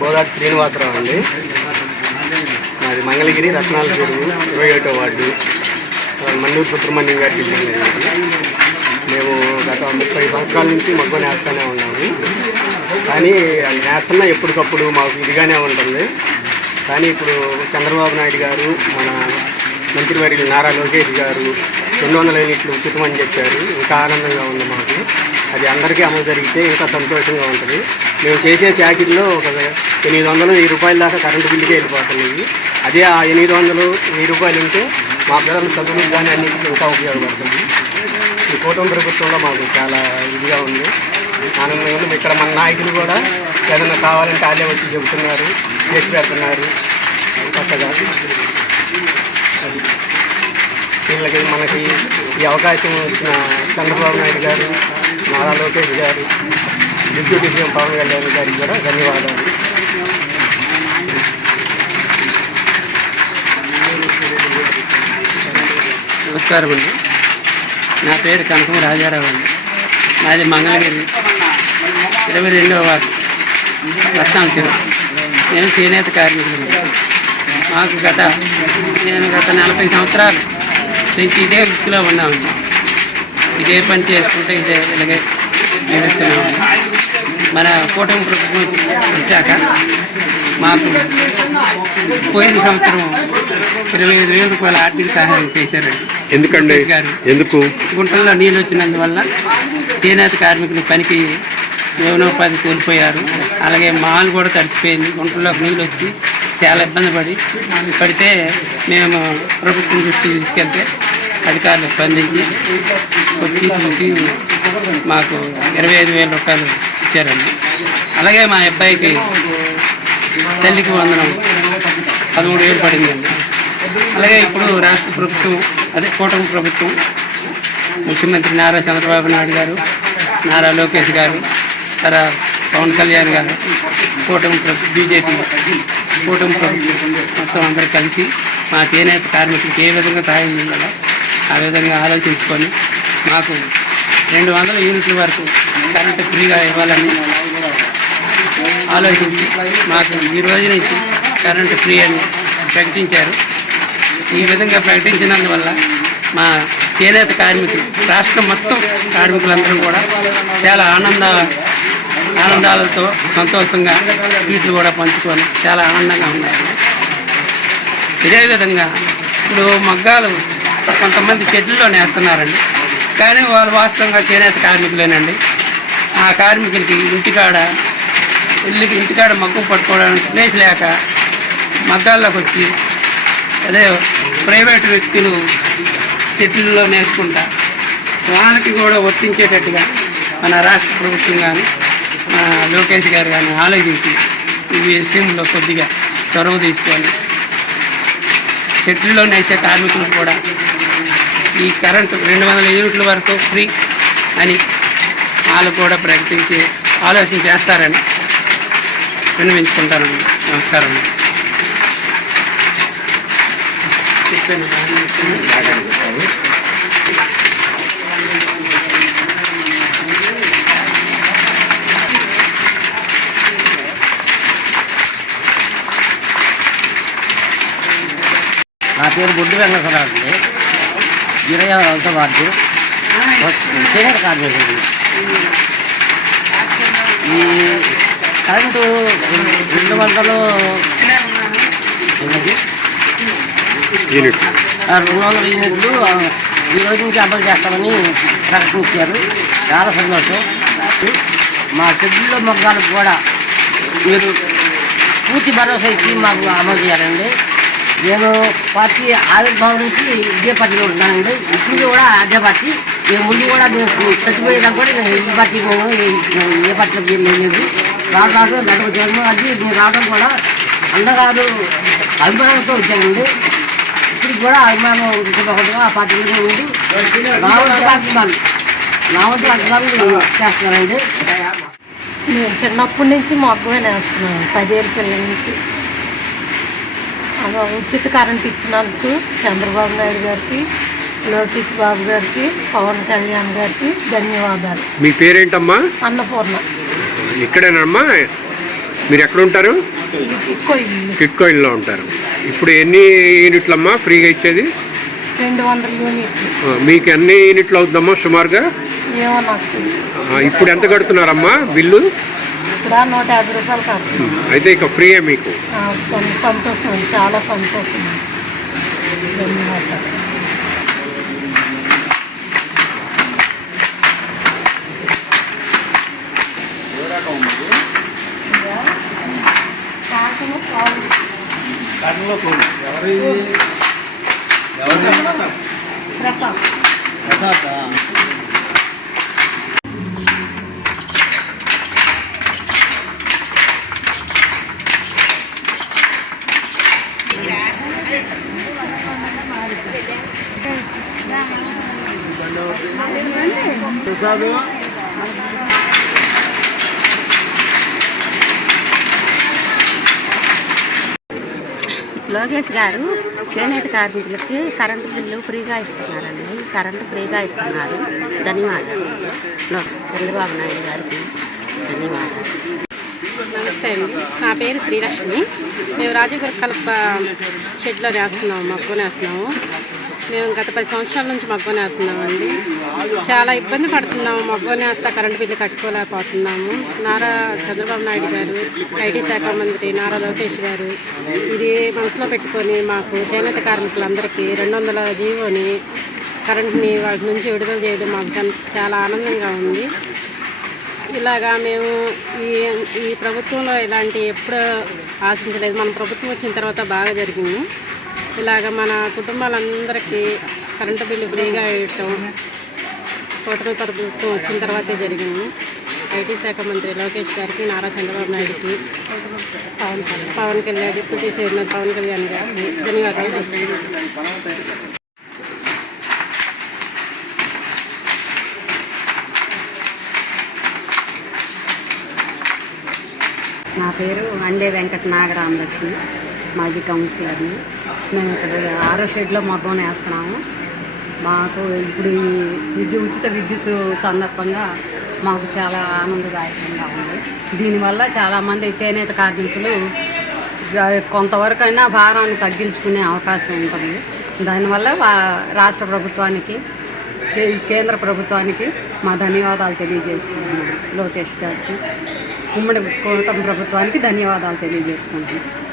బోదాటి శ్రీనివాసరావు అండి. మాది మంగళగిరి రత్నాల చెరువు ఇరవై ఒకటో వార్డు. మన్నూరు సుబ్రహ్మణ్యం గారి బిల్డింగ్ అండి మేము గత ముప్పై సంవత్సరాల నుంచి మగ్గు నేస్తూనే ఉన్నాము. కానీ అది నేస్తున్నా ఎప్పటికప్పుడు మాకు ఇదిగానే ఉంటుంది. కానీ ఇప్పుడు చంద్రబాబు నాయుడు గారు మన మంత్రివర్యులు నారా లోకేష్ గారు రెండు వందల యూనిట్లు ఉచితమని చెప్పారు. ఇంకా ఆనందంగా ఉంది మాకు. అది అందరికీ అమలు జరిగితే ఇంకా సంతోషంగా ఉంటుంది. మేము చేసే చాకిల్లో ఒక ఎనిమిది వందలు వెయ్యి రూపాయల దాకా కరెంటు బిల్లుకే వెళ్ళిపోతున్నాయి అదే ఆ ఎనిమిది వందలు వెయ్యి రూపాయలు ఉంటే మా పిల్లల చదువులకు కానీ అన్నింటికి ఇంకా ఉపయోగపడుతుంది. ఈ కూటమి ప్రభుత్వంలో మాకు చాలా ఇదిగా ఉంది. ఆనందంగా ఉంది. ఇక్కడ మన నాయకులు కూడా ఏదైనా కావాలంటే వాళ్ళే వచ్చి చెబుతున్నారు చేసి పెడుతున్నారు. చక్కగా. వీళ్ళకి మనకి ఈ అవకాశం ఇచ్చిన చంద్రబాబు నాయుడు గారు నారా లోకేష్ గారు డిప్యూటీ సీఎం పవన్ కళ్యాణ్ గారికి కూడా ధన్యవాదాలు. నమస్కారం అండి. నా పేరు కనకం రాజారావు అండి. నాది మంగళగిరి. ఇరవై రెండవ వార్డు. రత్నాంశం నేను చేనేత కార్మికులు మాకు గత నేను గత నలభై సంవత్సరాలు నుంచి ఇదే వృత్తిలో ఉన్నామండి. ఇదే పని చేసుకుంటే ఇదే ఇలాగే జీవిస్తున్నామండి మన కూటమి ప్రభుత్వం వచ్చాక మాకు పోయిన సంవత్సరం ఇరవై ఐదు వేల రూపాయల ఆర్థిక సహాయం చేశారండి. ఎందుకండి? ఎందుకు? గుంటల్లో నీళ్ళు వచ్చినందువల్ల చేనేత కార్మికులు పనికి జీవనోపాధి కోల్పోయారు. అలాగే మాల్ కూడా తడిచిపోయింది. గుంటల్లోకి నీళ్ళు వచ్చి చాలా ఇబ్బంది పడి పడితే మేము ప్రభుత్వం దృష్టికి తీసుకెళ్తే అధికారులు స్పందించి వచ్చి చూసి మాకు ఇరవై ఐదు వేల రూపాయలు ఇచ్చారండి. అలాగే మా అబ్బాయికి తల్లికి వందనం పదమూడు వేలు పడిందండి. అలాగే ఇప్పుడు రాష్ట్ర ప్రభుత్వం అదే కూటమి ప్రభుత్వం ముఖ్యమంత్రి నారా చంద్రబాబు నాయుడు గారు నారా లోకేష్ గారు తరా పవన్ కళ్యాణ్ గారు కూటమి ప్రభు బీజేపీ కూటమి ప్రభుత్వం మొత్తం అందరూ కలిసి మా చేనేత కార్మికులకు ఏ విధంగా సహాయం చేయాలో ఆ విధంగా ఆలోచించుకొని మాకు రెండు వందల యూనిట్ల వరకు కరెంటు ఫ్రీగా ఇవ్వాలని ఆలోచించి మాకు ఈ రోజు నుంచి కరెంటు ఫ్రీ అని ప్రకటించారు. ఈ విధంగా ప్రకటించినందువల్ల మా చేనేత కార్మికులు రాష్ట్రం మొత్తం కార్మికులందరూ కూడా చాలా ఆనంద ఆనందాలతో సంతోషంగా వీటిని కూడా పంచుకొని చాలా ఆనందంగా ఉన్నారు. ఇదే విధంగా ఇప్పుడు మగ్గాలు కొంతమంది షెడ్యూల్లో నేస్తున్నారండి కానీ వాళ్ళు వాస్తవంగా చేనేత కార్మికులేనండి. ఆ కార్మికులకి ఇంటికాడ ఇల్లుకి ఇంటికాడ మగ్గు పట్టుకోవడానికి ప్లేస్ లేక మగ్గాల్లోకి వచ్చి అదే ప్రైవేట్ వ్యక్తులు షెడ్యూల్లో నేర్చుకుంటా వాళ్ళకి కూడా వర్తించేటట్టుగా మన రాష్ట్ర ప్రభుత్వం కానీ మన లోకేష్ గారు కానీ ఆలోచించి ఈ విషయంలో కొద్దిగా చొరవ తీసుకొని షెడ్యూల్లో నేసే కార్మికులు కూడా ఈ కరెంటు రెండు వందల యూనిట్ల వరకు ఫ్రీ అని వాళ్ళు కూడా ప్రకటించి ఆలోచన చేస్తారని విన్నవించుకుంటానండి నమస్కారం. నా పేరు బొడ్డు వెంకటరావు అండి. ఇరవై ఒకటో వార్డు. చేనేత కార్మికుడు ఈ కరెంటు రెండు వందలు? యూనిట్. రెండు వందల యూనిట్లు ఈ రోజు నుంచి అమలు చేస్తామని ప్రకటించారు. చాలా సంతోషం. మా షెడ్యూల్లో మొగ్గాలకు కూడా మీరు పూర్తి భరోసా ఇచ్చి మాకు అమలు చేయాలండి. నేను పార్టీ ఆవిర్భావం నుంచి ఇదే పార్టీలో ఉన్నానండి ఇప్పుడు కూడా అదే పార్టీ. ఇక ముందు కూడా నేను చచ్చిపోయేదాకా కూడా నేను ఈ పార్టీ ఏ పార్టీలో లేదు. రావడం రావడం గడప అది నేను రావడం కూడా అందగారు అభిమానంతో వచ్చానండి ఇప్పుడు కూడా అభిమానం ఉంటున్నట్టుగా ఆ పార్టీలో ఉండి నా వంతు అభిమానం నా వంతు అభిమానం చేస్తున్నానండి నేను చిన్నప్పటి నుంచి మొగ్గమే వేస్తున్నాను పదేళ్ళ పిల్లల నుంచి. ఉచిత కరెంట్ ఇచ్చినందుకు చంద్రబాబు నాయుడు గారికి లోకేష్ బాబు గారికి పవన్ కళ్యాణ్ గారికి ధన్యవాదాలు. మీ పేరేంటమ్మా? అన్నపూర్ణ. ఇక్కడేనమ్మా? మీరు ఎక్కడ ఉంటారు? ఉంటారు. ఇప్పుడు ఎన్ని యూనిట్లమ్మా ఫ్రీగా ఇచ్చేది? రెండు వందల యూనిట్లు. మీకు ఎన్ని యూనిట్లు అవుతుందమ్మా సుమారుగా? ఇప్పుడు ఎంత కడుతున్నారమ్మా బిల్లు? ఇక్కడ నూట యాభై రూపాయలు కడుతుంది అయితే ఇక ఫ్రీయే మీకు? ఆ, సం- సంతోషం చాలా సంతోషం. ధన్యవాదాలు. ప్రతాప్? లోకేష్ గారు చేనేత కార్మికులకి కరెంటు బిల్లు ఫ్రీగా ఇస్తున్నారండి. కరెంటు ఫ్రీగా ఇస్తున్నారు. ధన్యవాదాలు. చంద్రబాబు నాయుడు గారికి ధన్యవాదాలు. నమస్తే అండి. నా పేరు శ్రీలక్ష్మి. మేము రాజగురు కల్ప షెడ్లో వేస్తున్నాము మగ్గు వేస్తున్నాము మేము గత పది సంవత్సరాల నుంచి మగ్గు వేస్తున్నామండి చాలా ఇబ్బంది పడుతున్నాము. మగ్గం వేస్తా కరెంటు బిల్లు కట్టుకోలేకపోతున్నాము. నారా చంద్రబాబు నాయుడు గారు ఐటీ శాఖ మంత్రి నారా లోకేష్ గారు ఇది మనసులో పెట్టుకొని మాకు చేనేత కార్మికులందరికీ రెండు వందల జీవోని కరెంట్ని వాటి నుంచి విడుదల చేయడం మాకు చాలా ఆనందంగా ఉంది. ఇలాగా మేము ఈ ఈ ప్రభుత్వంలో ఇలాంటి ఎప్పుడు ఆశించలేదు. మన ప్రభుత్వం వచ్చిన తర్వాత బాగా జరిగింది. ఇలాగ మన కుటుంబాలందరికీ కరెంటు బిల్లు ఫ్రీగా వేయటం కూటమి ప్రభుత్వం వచ్చిన తర్వాతే జరిగింది. ఐటీ శాఖ మంత్రి లోకేష్ గారికి నారా చంద్రబాబు నాయుడుకి పవన్ పవన్ కళ్యాణ్ డిప్యూటీ చైర్మన్ పవన్ కళ్యాణ్ గారికి ధన్యవాదాలు నా పేరు అండే వెంకట నాగరామలక్ష్మి మాజీ కౌన్సిలర్ని. మేము ఇక్కడ ఆరో షెడ్లో మగ్గం వేస్తున్నాము మాకు ఇప్పుడు విద్యుత్ ఉచిత విద్యుత్ సందర్భంగా మాకు చాలా ఆనందదాయకంగా ఉంది. దీనివల్ల చాలామంది చేనేత కార్మికులు కొంతవరకైనా భారాన్ని తగ్గించుకునే అవకాశం ఉంటుంది. దానివల్ల రాష్ట్ర ప్రభుత్వానికి కే- కేంద్ర ప్రభుత్వానికి మా ధన్యవాదాలు తెలియజేసుకుంటున్నాను లోకేష్ గారికి ఉమ్మడి కూటమి ప్రభుత్వానికి ధన్యవాదాలు తెలియజేసుకుంటున్నాను